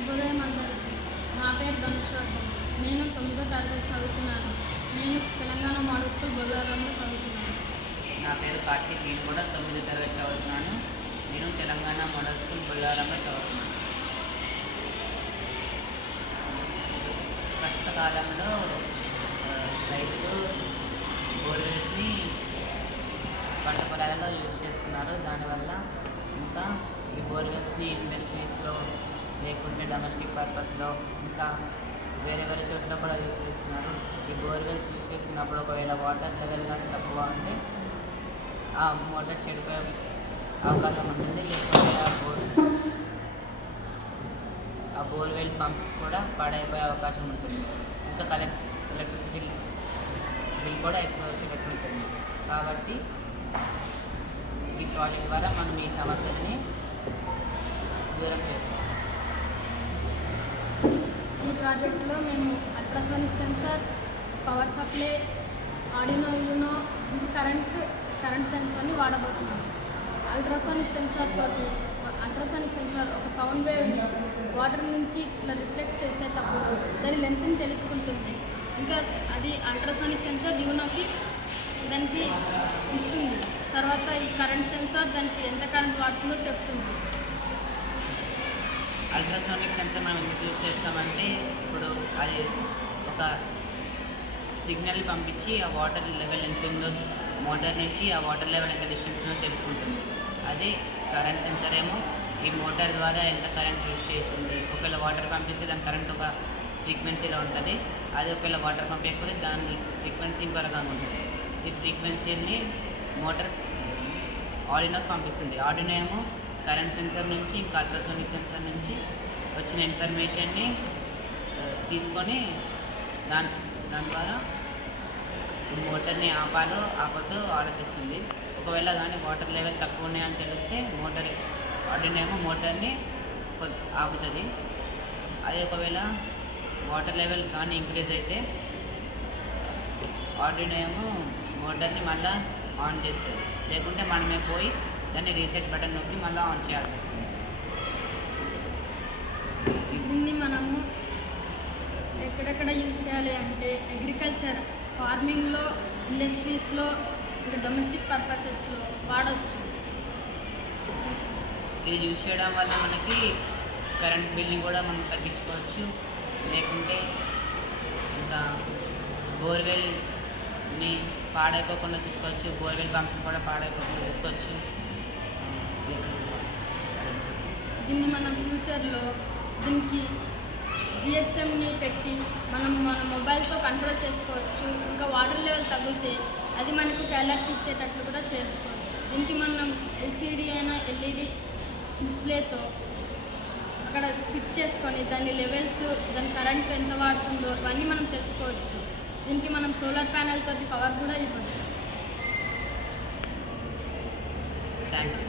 శుభోదయం అందరికీ. నా పేరు ధనుష్వర్ధన్. నేను 9వ తరగతి చదువుతున్నాను. నేను తెలంగాణ మోడల్ స్కూల్ బొల్లారంలో చదువుతున్నాను. నా పేరు కార్తీక్. నేను కూడా 9వ తరగతి చదువుతున్నాను. నేను తెలంగాణ మోడల్ స్కూల్ బొల్లారంలో చదువుతున్నాను. ప్రస్తుత కాలంలో రైతులు బోర్వెల్స్ని పంట పొలాలలో యూజ్ చేస్తున్నారు. దానివల్ల ఇంకా ఈ బోర్వెల్స్ని ఇండస్ట్రీస్లో లేకుంటే డొమెస్టిక్ పర్పస్లో ఇంకా వేరే వేరే చోట్ల కూడా యూజ్ చేస్తున్నారు. ఈ బోర్వెల్స్ యూజ్ చేస్తున్నప్పుడు ఒకవేళ వాటర్ లెవెల్ కానీ తక్కువ ఉంటే ఆ మోటార్ చెడిపోయే అవకాశం ఉంటుంది. లేకుంటే ఆ బోర్వెల్ పంప్స్ కూడా పాడైపోయే అవకాశం ఉంటుంది. ఇంకా ఎలక్ట్రిసిటీ బిల్ కూడా ఎక్కువ వచ్చేటట్టు ఉంటుంది. కాబట్టి ఈ ప్రాజెక్ట్ ద్వారా మనం ఈ సమస్యలని దూరం చేస్తాం. ఈ ప్రాజెక్టులో మేము ultrasonic sensor, power supply, Arduino Uno, current సెన్సార్ని వాడబోతున్నాం. అల్ట్రాసోనిక్ సెన్సార్ ఒక సౌండ్ వేవ్ని వాటర్ నుంచి ఇట్లా రిఫ్లెక్ట్ చేసేటప్పుడు దాని లెంత్ని తెలుసుకుంటుంది. ఇంకా అది అల్ట్రాసోనిక్ సెన్సార్ యూనోకి దానికి ఇస్తుంది. తర్వాత ఈ కరెంట్ సెన్సార్ దానికి ఎంత కరెంట్ వాడుతుందో చెప్తుంది. అల్ట్రాసోనిక్ సెన్సార్ మనం ఎందుకు యూజ్ చేస్తామంటే ఇప్పుడు అది ఒక సిగ్నల్ పంపించి ఆ వాటర్ లెవెల్ ఎంత ఉందో మోటార్ నుంచి ఆ వాటర్ లెవెల్ ఎంత డిస్టెన్స్ ఉందో తెలుసుకుంటుంది. అదే కరెంట్ సెన్సార్ ఏమో ఈ మోటార్ ద్వారా ఎంత కరెంట్ యూజ్ చేసింది. ఒకవేళ వాటర్ పంపిస్తే దాని కరెంట్ ఒక ఫ్రీక్వెన్సీలో ఉంటుంది. అది ఒకవేళ వాటర్ పంపించకపోతే దాని ఫ్రీక్వెన్సీ ఇంకో రకంగా ఉంటుంది. ఈ ఫ్రీక్వెన్సీని మోటార్ ఆర్డినోకి పంపిస్తుంది. ఆర్డినో ఏమో కరెంట్ సెన్సార్ నుంచి ఇంకా అల్ట్రాసోనిక్ సెన్సార్ నుంచి వచ్చిన ఇన్ఫర్మేషన్ని తీసుకొని దాని ద్వారా మోటార్ని ఆపతో ఆలోచిస్తుంది. ఒకవేళ కానీ వాటర్ లెవెల్ తక్కువ ఉన్నాయని తెలిస్తే ఆర్డినో ఏమో మోటార్ని ఆపుతుంది. అదే ఒకవేళ వాటర్ లెవెల్ కానీ ఇంక్రీజ్ అయితే ఆర్డినో ఏమో మోటార్ని మళ్ళీ ఆన్ చేస్తుంది. లేకుంటే మనమే పోయి దాన్ని రీసెట్ బటన్ నొక్కి మళ్ళీ ఆన్ చేయాల్సి వస్తుంది. దీన్ని మనము ఎక్కడెక్కడ యూజ్ చేయాలి అంటే అగ్రికల్చర్, ఫార్మింగ్లో, ఇండస్ట్రీస్లో, ఇంకా డొమెస్టిక్ పర్పసెస్లో వాడవచ్చు. ఇది యూజ్ చేయడం వల్ల మనకి కరెంట్ బిల్ని కూడా మనం తగ్గించుకోవచ్చు. లేకుంటే ఇంకా బోర్వెల్స్ని పాడైపోకుండా చూసుకోవచ్చు. బోర్వెల్ పంప్స్ని కూడా పాడైపోకుండా చూసుకోవచ్చు. దీన్ని మనం ఫ్యూచర్లో దీనికి జిఎస్ఎంని పెట్టి మనం మన మొబైల్తో కంట్రోల్ చేసుకోవచ్చు. ఇంకా వాటర్ లెవెల్ తగ్గితే అది మనకు అలర్ట్ ఇచ్చేటట్లు కూడా చేసుకోవచ్చు. దీనికి మనం ఎల్సిడి అయినా ఎల్ఈడి డిస్ప్లేతో అక్కడ ఫిట్ చేసుకొని దాని లెవెల్స్, దాని కరెంట్ ఎంత వాడుతుందో అవన్నీ మనం తెలుసుకోవచ్చు. దీనికి మనం సోలార్ ప్యానెల్ తోటి పవర్ కూడా ఇవ్వచ్చు. Thank you.